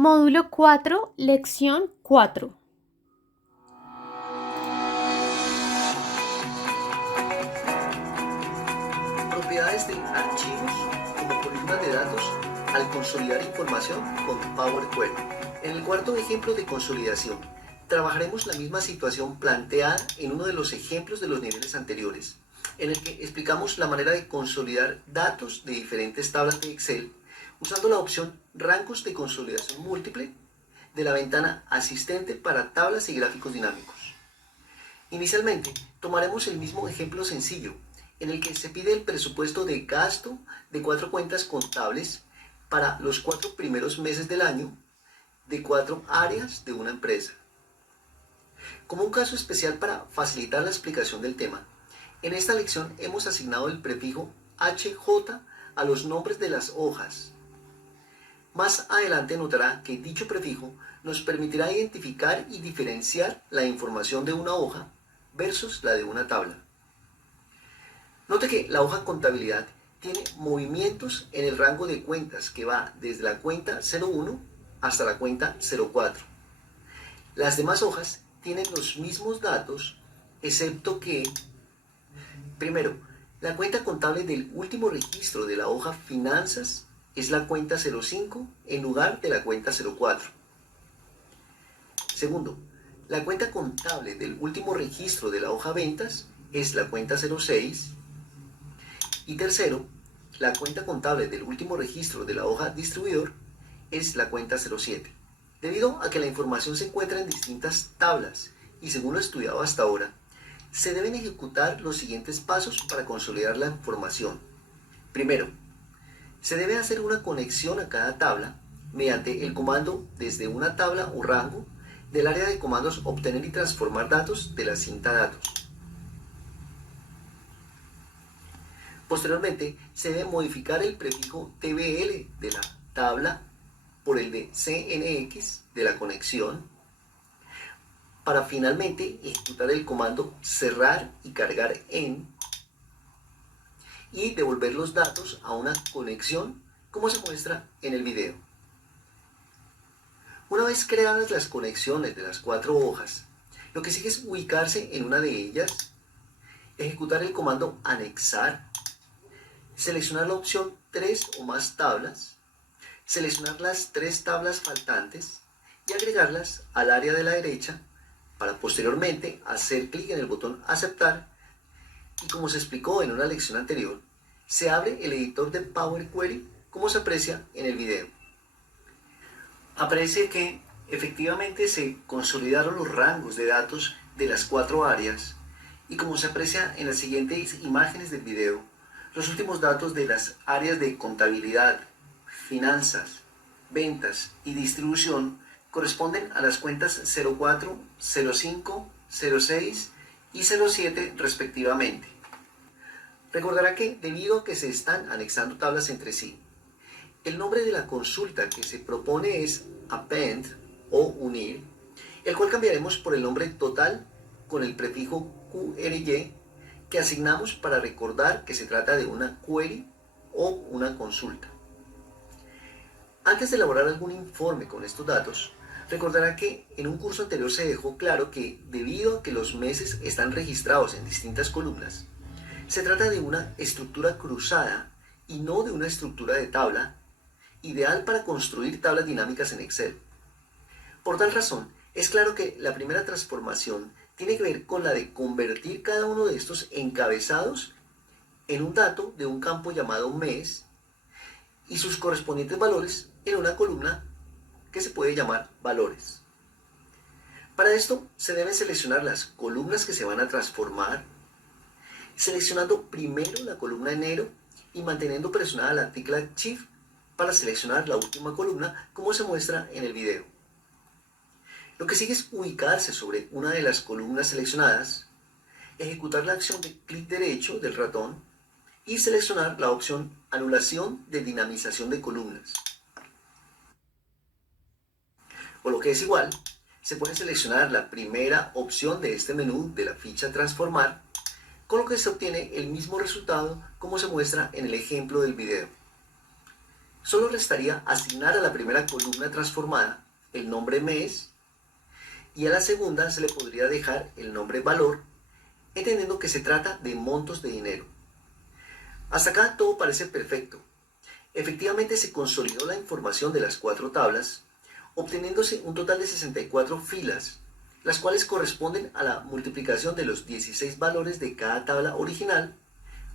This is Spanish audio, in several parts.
Módulo 4, lección 4. Propiedades de archivos como columnas de datos al consolidar información con Power Query. En el cuarto ejemplo de consolidación, trabajaremos la misma situación planteada en uno de los ejemplos de los niveles anteriores, en el que explicamos la manera de consolidar datos de diferentes tablas de Excel usando la opción Rangos de consolidación múltiple de la ventana Asistente para tablas y gráficos dinámicos. Inicialmente, tomaremos el mismo ejemplo sencillo, en el que se pide el presupuesto de gasto de 4 cuentas contables para los 4 primeros meses del año de 4 áreas de una empresa. Como un caso especial para facilitar la explicación del tema, en esta lección hemos asignado el prefijo HJ a los nombres de las hojas. Más adelante notará que dicho prefijo nos permitirá identificar y diferenciar la información de una hoja versus la de una tabla. Note que la hoja contabilidad tiene movimientos en el rango de cuentas que va desde la cuenta 01 hasta la cuenta 04. Las demás hojas tienen los mismos datos, excepto que, primero, la cuenta contable del último registro de la hoja finanzas es la cuenta 05 en lugar de la cuenta 04. Segundo, la cuenta contable del último registro de la hoja ventas es la cuenta 06. Y tercero, la cuenta contable del último registro de la hoja distribuidor es la cuenta 07. Debido a que la información se encuentra en distintas tablas y según lo estudiado hasta ahora, se deben ejecutar los siguientes pasos para consolidar la información. Primero, se debe hacer una conexión a cada tabla mediante el comando desde una tabla o rango del área de comandos obtener y transformar datos de la cinta datos. Posteriormente, se debe modificar el prefijo TBL de la tabla por el de CNX de la conexión para finalmente ejecutar el comando cerrar y cargar en y devolver los datos a una conexión como se muestra en el video. Una vez creadas las conexiones de las 4 hojas, lo que sigue es ubicarse en una de ellas, ejecutar el comando anexar, seleccionar la opción 3 o más tablas, seleccionar las 3 tablas faltantes y agregarlas al área de la derecha para posteriormente hacer clic en el botón aceptar y como se explicó en una lección anterior, se abre el editor de Power Query como se aprecia en el video. Aparece que efectivamente se consolidaron los rangos de datos de las 4 áreas y como se aprecia en las siguientes imágenes del video, los últimos datos de las áreas de contabilidad, finanzas, ventas y distribución corresponden a las cuentas 04, 05, 06 y 07 respectivamente. Recordará que debido a que se están anexando tablas entre sí, el nombre de la consulta que se propone es append o unir, el cual cambiaremos por el nombre total con el prefijo QRY que asignamos para recordar que se trata de una query o una consulta. Antes de elaborar algún informe con estos datos, recordará que en un curso anterior se dejó claro que debido a que los meses están registrados en distintas columnas, se trata de una estructura cruzada y no de una estructura de tabla, ideal para construir tablas dinámicas en Excel. Por tal razón, es claro que la primera transformación tiene que ver con la de convertir cada uno de estos encabezados en un dato de un campo llamado mes y sus correspondientes valores en una columna que se puede llamar valores. Para esto se deben seleccionar las columnas que se van a transformar, seleccionando primero la columna enero y manteniendo presionada la tecla Shift para seleccionar la última columna como se muestra en el video. Lo que sigue es ubicarse sobre una de las columnas seleccionadas, ejecutar la acción de clic derecho del ratón y seleccionar la opción anulación de dinamización de columnas. O lo que es igual, se puede seleccionar la primera opción de este menú de la ficha transformar, con lo que se obtiene el mismo resultado como se muestra en el ejemplo del video. Solo restaría asignar a la primera columna transformada el nombre mes y a la segunda se le podría dejar el nombre valor, entendiendo que se trata de montos de dinero. Hasta acá todo parece perfecto. Efectivamente se consolidó la información de las 4 tablas, obteniéndose un total de 64 filas, las cuales corresponden a la multiplicación de los 16 valores de cada tabla original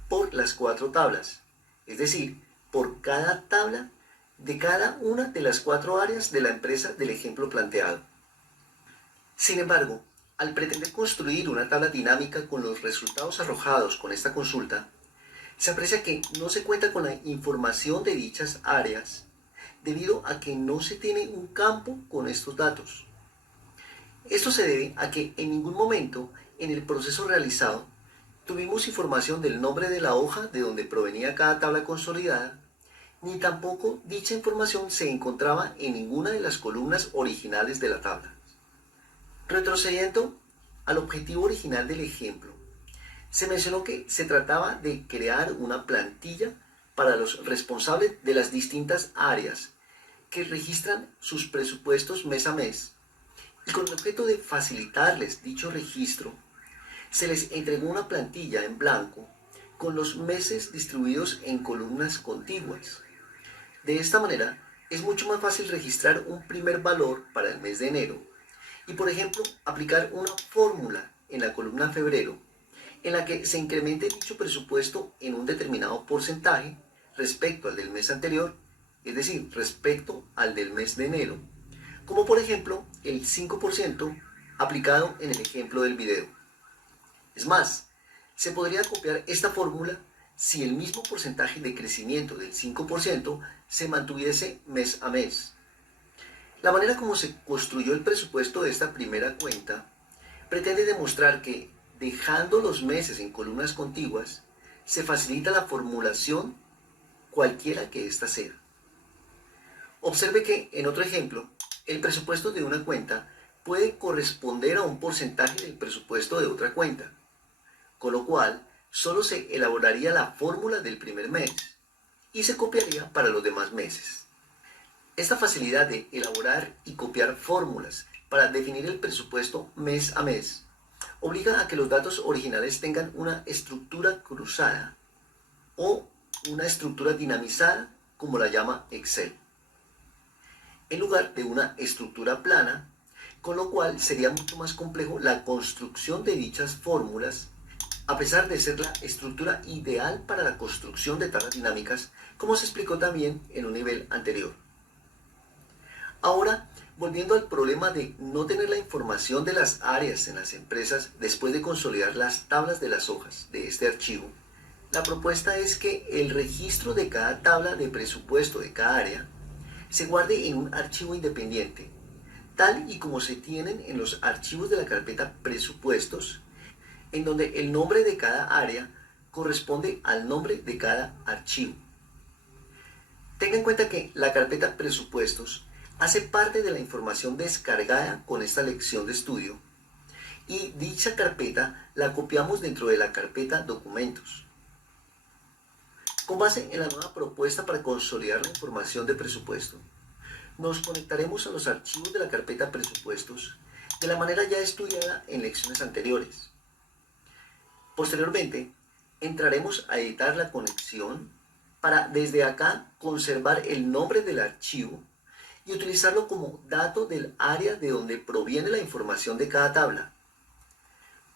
por las 4 tablas, es decir, por cada tabla de cada una de las 4 áreas de la empresa del ejemplo planteado. Sin embargo, al pretender construir una tabla dinámica con los resultados arrojados con esta consulta, se aprecia que no se cuenta con la información de dichas áreas debido a que no se tiene un campo con estos datos. Esto se debe a que en ningún momento en el proceso realizado tuvimos información del nombre de la hoja de donde provenía cada tabla consolidada, ni tampoco dicha información se encontraba en ninguna de las columnas originales de la tabla. Retrocediendo al objetivo original del ejemplo, se mencionó que se trataba de crear una plantilla para los responsables de las distintas áreas que registran sus presupuestos mes a mes, y con el objeto de facilitarles dicho registro, se les entregó una plantilla en blanco con los meses distribuidos en columnas contiguas. De esta manera, es mucho más fácil registrar un primer valor para el mes de enero y, por ejemplo, aplicar una fórmula en la columna febrero en la que se incremente dicho presupuesto en un determinado porcentaje respecto al del mes anterior, es decir, respecto al del mes de enero, como por ejemplo el 5% aplicado en el ejemplo del video. Es más, se podría copiar esta fórmula si el mismo porcentaje de crecimiento del 5% se mantuviese mes a mes. La manera como se construyó el presupuesto de esta primera cuenta pretende demostrar que, dejando los meses en columnas contiguas, se facilita la formulación cualquiera que ésta sea. Observe que, en otro ejemplo, el presupuesto de una cuenta puede corresponder a un porcentaje del presupuesto de otra cuenta, con lo cual solo se elaboraría la fórmula del primer mes y se copiaría para los demás meses. Esta facilidad de elaborar y copiar fórmulas para definir el presupuesto mes a mes obliga a que los datos originales tengan una estructura cruzada o una estructura dinamizada, como la llama Excel, en lugar de una estructura plana, con lo cual sería mucho más complejo la construcción de dichas fórmulas, a pesar de ser la estructura ideal para la construcción de tablas dinámicas, como se explicó también en un nivel anterior. Ahora, volviendo al problema de no tener la información de las áreas en las empresas después de consolidar las tablas de las hojas de este archivo, la propuesta es que el registro de cada tabla de presupuesto de cada área se guarde en un archivo independiente, tal y como se tienen en los archivos de la carpeta presupuestos, en donde el nombre de cada área corresponde al nombre de cada archivo. Tenga en cuenta que la carpeta presupuestos hace parte de la información descargada con esta lección de estudio y dicha carpeta la copiamos dentro de la carpeta documentos. Con base en la nueva propuesta para consolidar la información de presupuesto, nos conectaremos a los archivos de la carpeta presupuestos de la manera ya estudiada en lecciones anteriores. Posteriormente, entraremos a editar la conexión para desde acá conservar el nombre del archivo y utilizarlo como dato del área de donde proviene la información de cada tabla.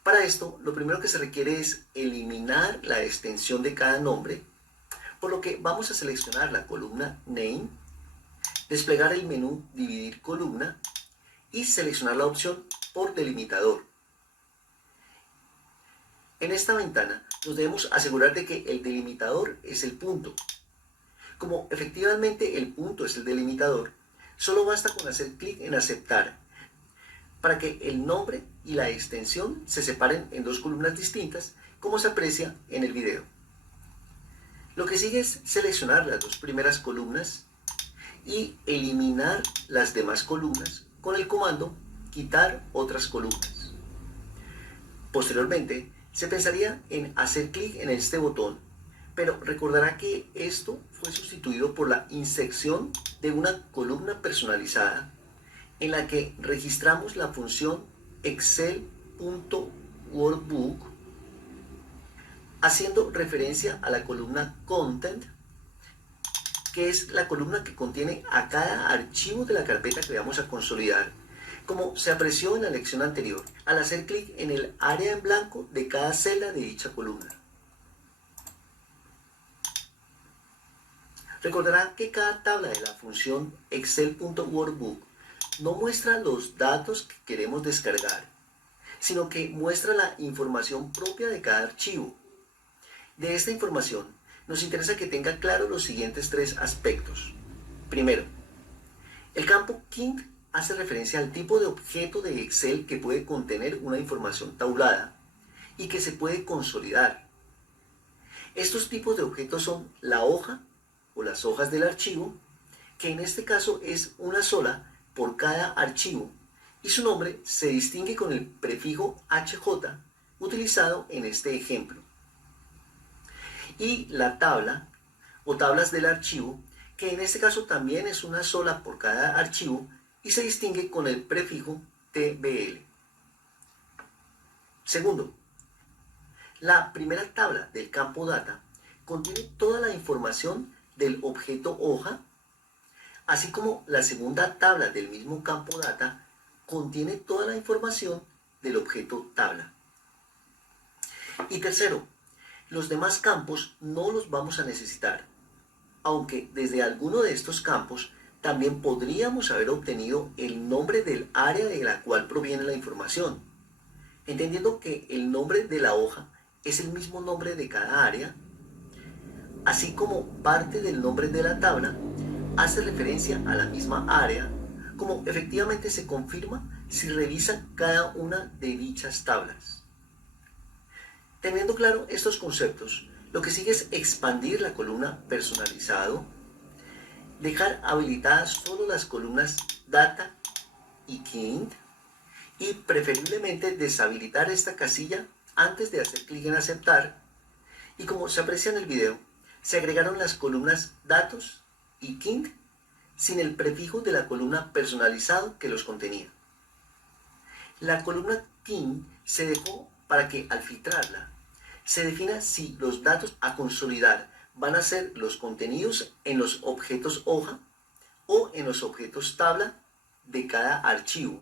Para esto, lo primero que se requiere es eliminar la extensión de cada nombre, por lo que vamos a seleccionar la columna Name, desplegar el menú Dividir columna y seleccionar la opción por delimitador. En esta ventana nos debemos asegurar de que el delimitador es el punto. Como efectivamente el punto es el delimitador, solo basta con hacer clic en aceptar para que el nombre y la extensión se separen en dos columnas distintas, como se aprecia en el video. Lo que sigue es seleccionar las dos primeras columnas y eliminar las demás columnas con el comando quitar otras columnas. Posteriormente, se pensaría en hacer clic en este botón Pero recordará que esto fue sustituido por la inserción de una columna personalizada en la que registramos la función excel.workbook haciendo referencia a la columna content, que es la columna que contiene a cada archivo de la carpeta que vamos a consolidar, como se apreció en la lección anterior, al hacer clic en el área en blanco de cada celda de dicha columna. Recordará que cada tabla de la función excel.workbook no muestra los datos que queremos descargar, sino que muestra la información propia de cada archivo. De esta información, nos interesa que tenga claro los siguientes tres aspectos. Primero, el campo king hace referencia al tipo de objeto de Excel que puede contener una información tabulada y que se puede consolidar. Estos tipos de objetos son la hoja o las hojas del archivo, que en este caso es una sola por cada archivo, y su nombre se distingue con el prefijo HJ utilizado en este ejemplo. Y la tabla o tablas del archivo, que en este caso también es una sola por cada archivo y se distingue con el prefijo TBL. Segundo, la primera tabla del campo data contiene toda la información del objeto hoja, así como la segunda tabla del mismo campo data contiene toda la información del objeto tabla. Y tercero, los demás campos no los vamos a necesitar, aunque desde alguno de estos campos también podríamos haber obtenido el nombre del área de la cual proviene la información, entendiendo que el nombre de la hoja es el mismo nombre de cada área, así como parte del nombre de la tabla hace referencia a la misma área, como efectivamente se confirma si revisa cada una de dichas tablas. Teniendo claro estos conceptos, lo que sigue es expandir la columna personalizado, dejar habilitadas solo las columnas data y king y preferiblemente deshabilitar esta casilla antes de hacer clic en aceptar. Y como se aprecia en el video, se agregaron las columnas datos y king sin el prefijo de la columna personalizado que los contenía. La columna king se dejó para que al filtrarla se defina si los datos a consolidar van a ser los contenidos en los objetos hoja o en los objetos tabla de cada archivo,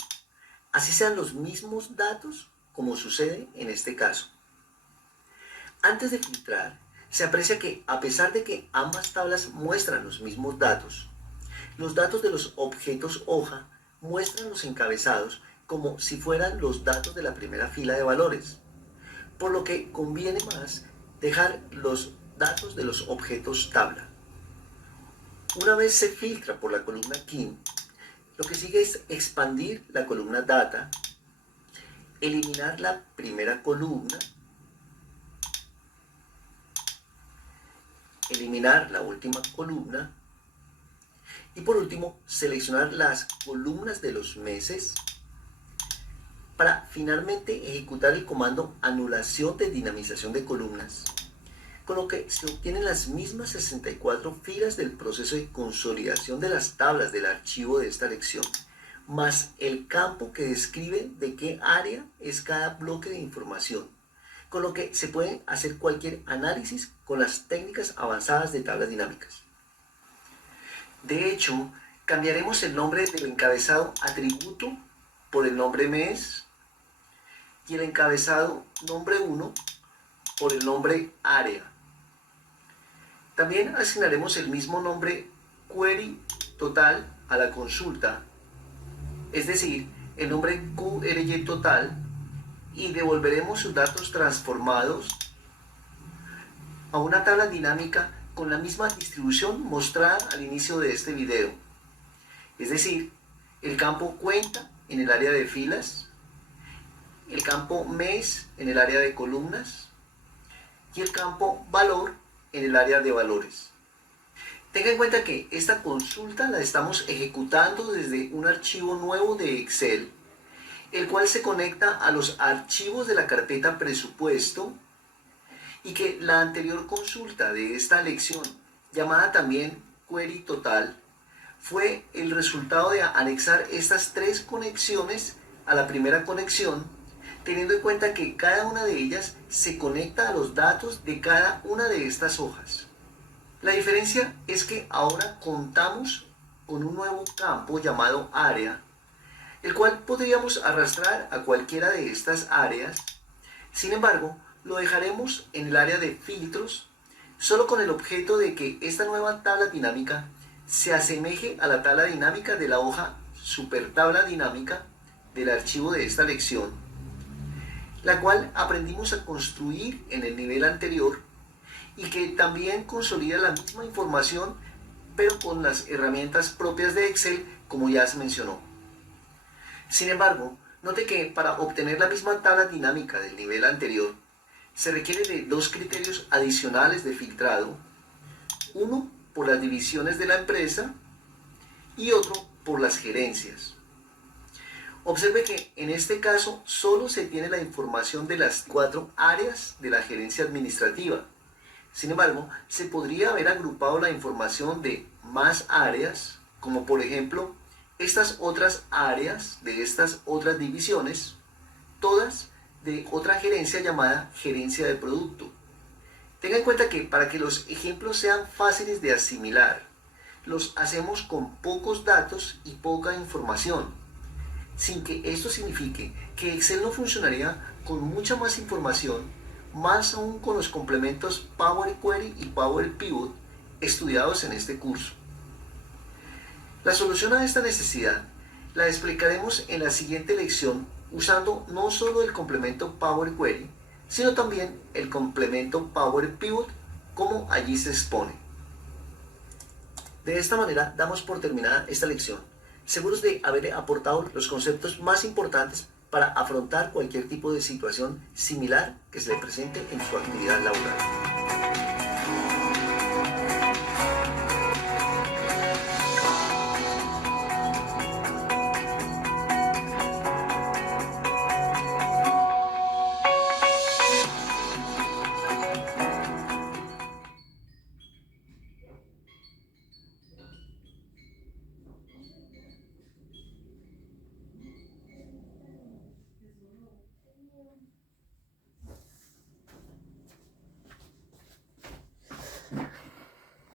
así sean los mismos datos como sucede en este caso. Antes de filtrar, se aprecia que a pesar de que ambas tablas muestran los mismos datos de los objetos hoja muestran los encabezados como si fueran los datos de la primera fila de valores, por lo que conviene más dejar los datos de los objetos tabla. Una vez se filtra por la columna king, lo que sigue es expandir la columna data, eliminar la primera columna, eliminar la última columna y por último seleccionar las columnas de los meses para finalmente ejecutar el comando anulación de dinamización de columnas, con lo que se obtienen las mismas 64 filas del proceso de consolidación de las tablas del archivo de esta lección, más el campo que describe de qué área es cada bloque de información, con lo que se puede hacer cualquier análisis con las técnicas avanzadas de tablas dinámicas. De hecho, cambiaremos el nombre del encabezado atributo por el nombre mes y el encabezado nombre 1 por el nombre área. También asignaremos el mismo nombre query total a la consulta, es decir, el nombre QRY total, y devolveremos sus datos transformados a una tabla dinámica con la misma distribución mostrada al inicio de este video. Es decir, el campo cuenta en el área de filas, el campo mes en el área de columnas y el campo valor en el área de valores. Tenga en cuenta que esta consulta la estamos ejecutando desde un archivo nuevo de Excel, el cual se conecta a los archivos de la carpeta presupuesto y que la anterior consulta de esta lección, llamada también query total, fue el resultado de anexar estas tres conexiones a la primera conexión, teniendo en cuenta que cada una de ellas se conecta a los datos de cada una de estas hojas. La diferencia es que ahora contamos con un nuevo campo llamado área, el cual podríamos arrastrar a cualquiera de estas áreas. Sin embargo, lo dejaremos en el área de filtros, solo con el objeto de que esta nueva tabla dinámica se asemeje a la tabla dinámica de la hoja supertabla dinámica del archivo de esta lección, la cual aprendimos a construir en el nivel anterior y que también consolida la misma información, pero con las herramientas propias de Excel, como ya se mencionó. Sin embargo, note que para obtener la misma tabla dinámica del nivel anterior, se requiere de dos criterios adicionales de filtrado, uno por las divisiones de la empresa y otro por las gerencias. Observe que en este caso solo se tiene la información de las 4 áreas de la gerencia administrativa. Sin embargo, se podría haber agrupado la información de más áreas, como por ejemplo estas otras áreas de estas otras divisiones, todas de otra gerencia llamada gerencia de producto. Tenga en cuenta que para que los ejemplos sean fáciles de asimilar, los hacemos con pocos datos y poca información, sin que esto signifique que Excel no funcionaría con mucha más información, más aún con los complementos Power Query y Power Pivot estudiados en este curso. La solución a esta necesidad la explicaremos en la siguiente lección usando no solo el complemento Power Query, sino también el complemento Power Pivot, como allí se expone. De esta manera damos por terminada esta lección, seguros de haberle aportado los conceptos más importantes para afrontar cualquier tipo de situación similar que se le presente en su actividad laboral.